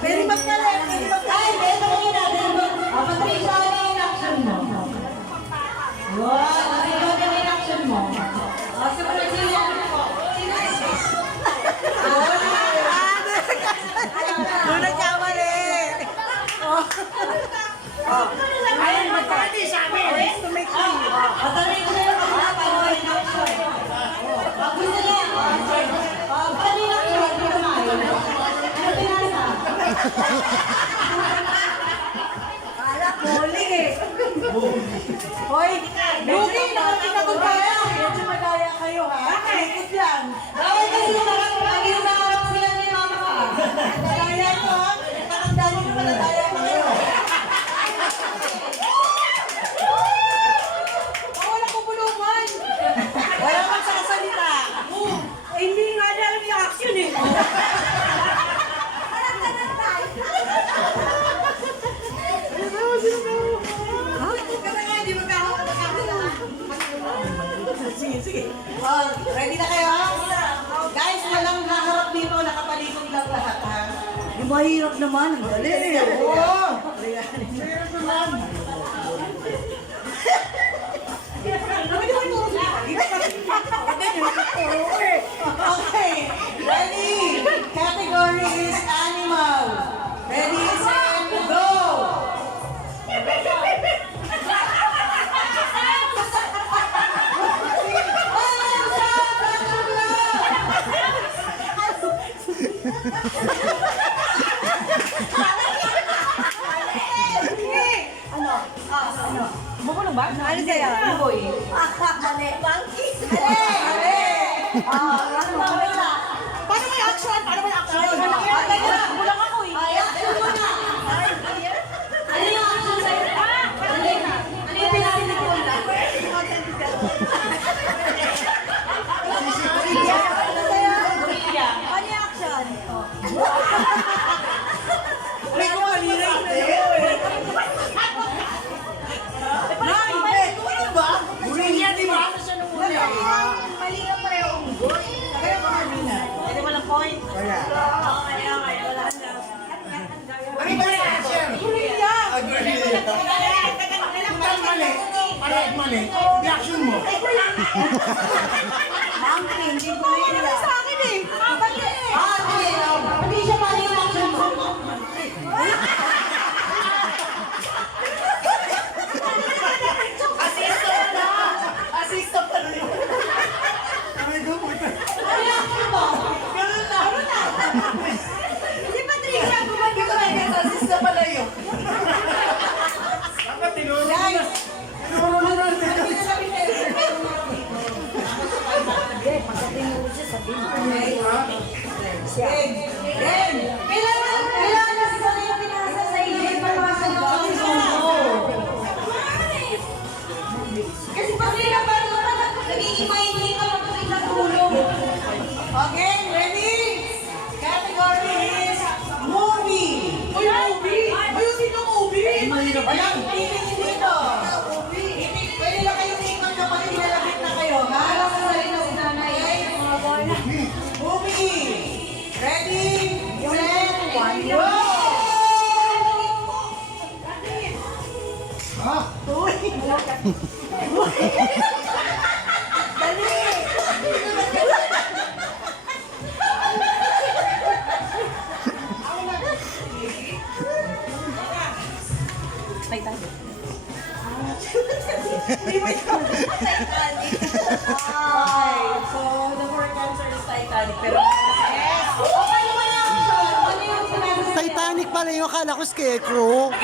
Very much na lang. Ay, beto mo yun natin. Patricia, ano yung inaction mo? Wow, ano yung inaction mo? Sumunod sila. Doon nagkamali. Ayun, magkakati sa amin. To make me. Patarin ko na yung kapag paano yung inaction. Gusto niya. Paano yung inaction? Ano pinasa? Kala, bowling eh. Hoy, lugi, nakapinatong tayo. Medyo madaya kayo ha. Ikot lang. Bawal kasi yung nakarap sila ni mama ka. Madaya ito ha. Nakakandali ko madaya kayo. Bawal ako bulungan. Wala kang sakasalita. Hindi nga alam yung action eh. Sige. Oh, ready na kayo ha? Guys, walang haharap dito, nakapalikod lang lahat ha. Yung mahirap naman, ang dali. Oo. Mahirap naman. Okay, ready? Category is animal. Ready, set, go! Ano? Bumulong ba? Ano sa'yo? Boy? Mali. Monkey? Mali! Paano may action? Bulang ako eh. Ay, action mo na! Ano yung action sa'yo? Ano yung pinasinig mo na? Ano yung action? Ulit ko malira mali na pareho ang good. Kaya ba kanina? Pwede mo lang point? Wala. Kaya wala na. Bakit ba yung action? Gorilla! Gorilla! Kung mali, parehit mali, reaction mo. Monkey, hindi gorilla. Ano sa akin eh? Mali eh! Hindi siya mali yung action mo. Assistant pa rin. Si Patricia, bumagi ko lang yung assistant pala yun. Dapat tinuro mo na. Tinuro mo na. Hindi, pagdating mo siya, sabihin mo. Then, kailangan na sa yung pinasa sa iyo, pagpasok ko. Kasi pag nila pa rin nag-iimay dito, mag-iimay tulong. Okay, ready? Category is movie. Uy, movie? Ayusin yung movie. Walang pipili dito. Pwede lang kayong ikot kapag nilalapit na kayo. Harap sa sarili ng nanay. Movie. Ready? Set, go! Ha? Uy! Dali! Titanic. So, the correct answer is Titanic. Pero, yes! Okay naman ang action! Ano yung sinabi sa Titanic pala yung akala ko Scarecrow.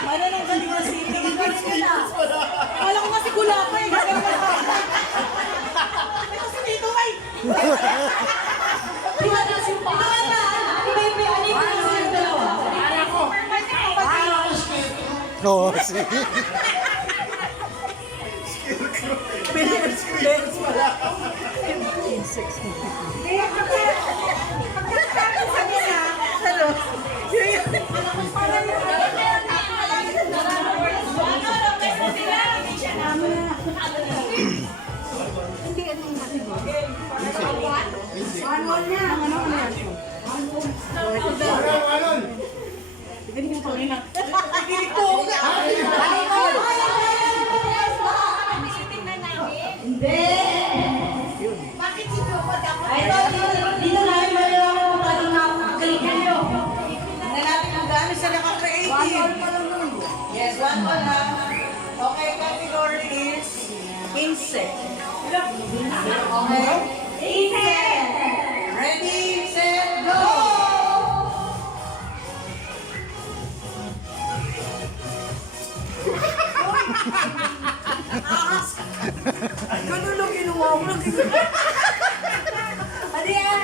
Mana nang galing na sila. Wala ko kasi gula pa eh. Kasi dito ay. Diba na si Pa? Baby, ano yung pinag dalawa? Ano ko? Oo, sige. Billions pala. Pagkakasama sabi na, ano? Nakikinig ko. Hindi. Bakit si Jopa dapat? Ay, dito namin malalaman kung talagang nakakagaling kayo. Tingnan natin kung gaano siya nakaka-creative. Yes, 1 all na. Okay, category is insect. Okay? Insect. Ready, set, go! Ganun lang ginawa mo lang. Ano yan? Ano yan?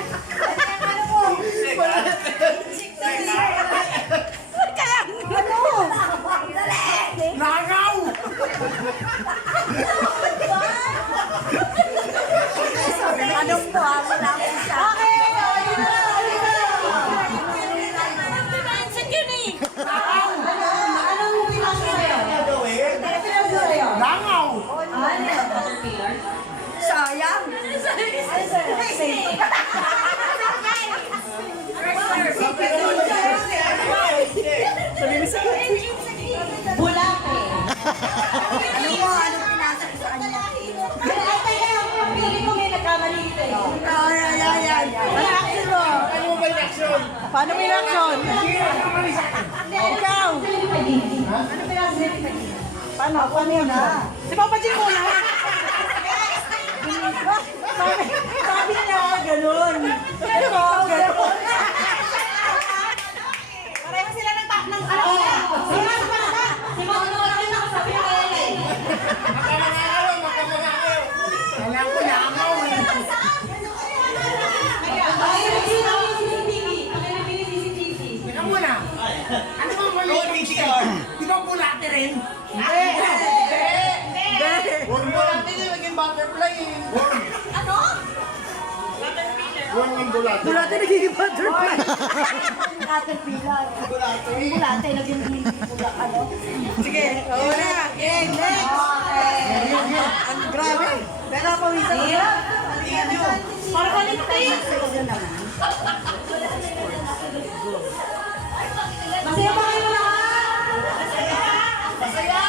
Ano mo? Insect na kaya ano? Dali! Langaw! Anong mo? Wala ko siya. Okay! Insect yun eh! Anong pinasok kayo? Ano pinasok kayo? Langaw! Ano? Caterpillar? Sayang! Bulate! Ano mo? Anong pinasok sa kanya? Ay, tayo! Pili ko may nagkamali ito eh. Ay. Ano action mo? Ano mo ba yung action? Paano may action? Ikaw! Ano pinasok nito? Paano? Paano yun ha? Si Papa Jim muna! Sabi niya, ganun. Ito, ganun. Pareho sila ng ano? Si Mauno lang nakasabi ng LA. Magkamanakaw! Alam ko, langaw eh. Ay, hindi na yung CCTV. Ang yung CCTV. Teka muna. Ano ba mali? Di ba bulate rin? Huwag mo lang din yung naging butterfly eh. Ano? Huwag ng bulat. Bulate nagiging butterfly. Caterpillar. Bulate naging ano? Sige, una. Game, next. Ang grabe. Pero pawisan ko. Para kaligtin. Masaya ba kayo lahat? Masaya.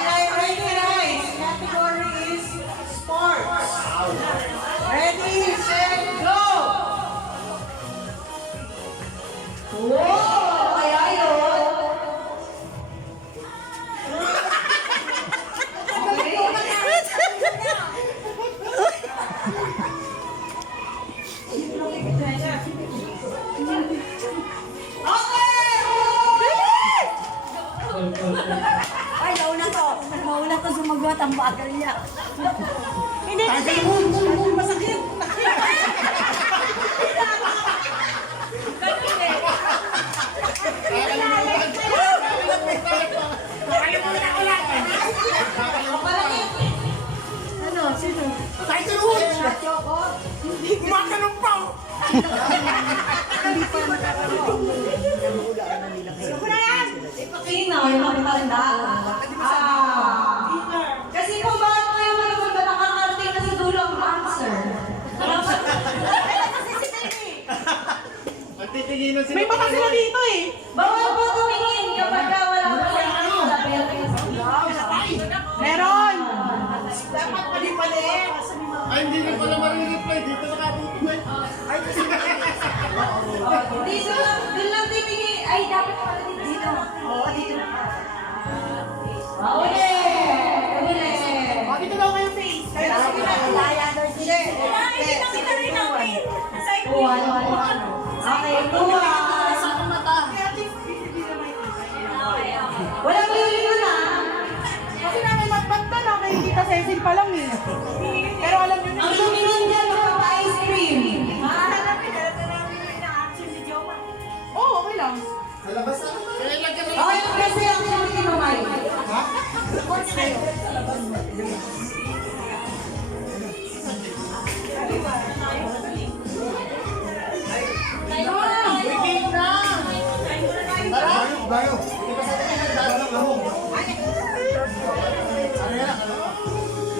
Okay, ready guys. Category is sports. Ready, set, go! Wow! Kaya yun? Ay, nauna to sumagot ang bagal niya. Hindi kasi, masakit. Nakalimutan ko lang eh. Ano, sino? Tiger Woods! Kumakanong pa! Ipakinaw, yung mga matanda. Kasi kung bakit kayo manood ba nakakarating na sa dulo ang answer? Magtitinginan sila. May mata sila dito eh. Bawal po tumingin kapag wala pa sa Meron. Dapat pali-pali. Ay, hindi na pala marireply. Dito nakapupo eh. Dito lang, doon lang titingin. Ay, dapat pala dito. Oo, dito. Uli! Uli! Dito daw kayo face. Kaya sige na, laya daw sila. Hindi nakita rin namin. Kuha. Okay, kuha. Walang lilino na. Kasi namin matbanta na kay Tita Cecil pa lang eh. Pero alam niyo na. Ang tumingin dyan, ice cream. Oo, okay lang. Sa labas na naman. Kaya lagyan na Okay, kasi ang tumingin mo, Mike. Bayo.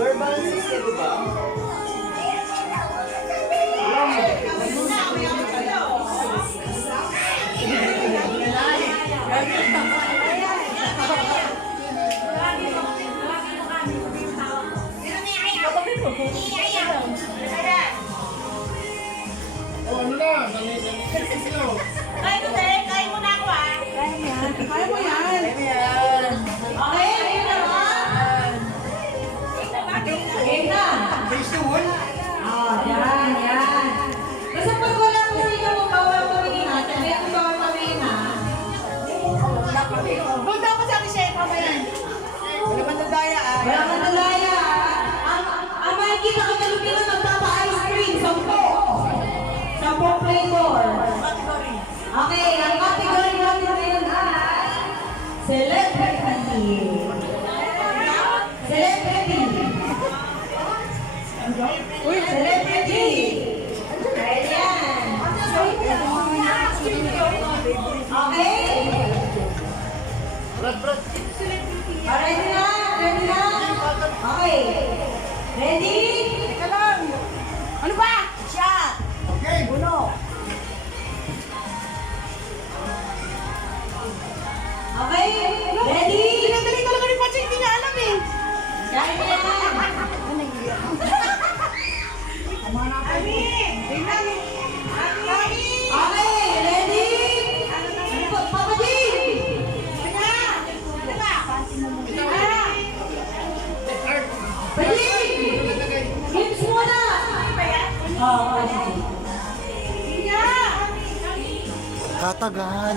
Verbal system, di ba? Ay, Doon dapat sa akin siya, tama yan. Wala mandadaya ah. Wala mandadaya ah. Ang makikita ko ng Pilipino nagpapa-ice cream, 10. 10 flavor. Okay, ang category natin ngayon ay Celebrity. Celebrity. Celebrity. Ayan. Okay? Ready na? Ready na? Okay. Ready? Teka lang. Ano ba? Shot. Okay. Uno. Okay? Ready? Pinadali talaga ni Pachi, hindi niya alam eh. Kaya mo yan. Okay, ready? Papa G! Pwede! Hips muna! Oo, Katagal.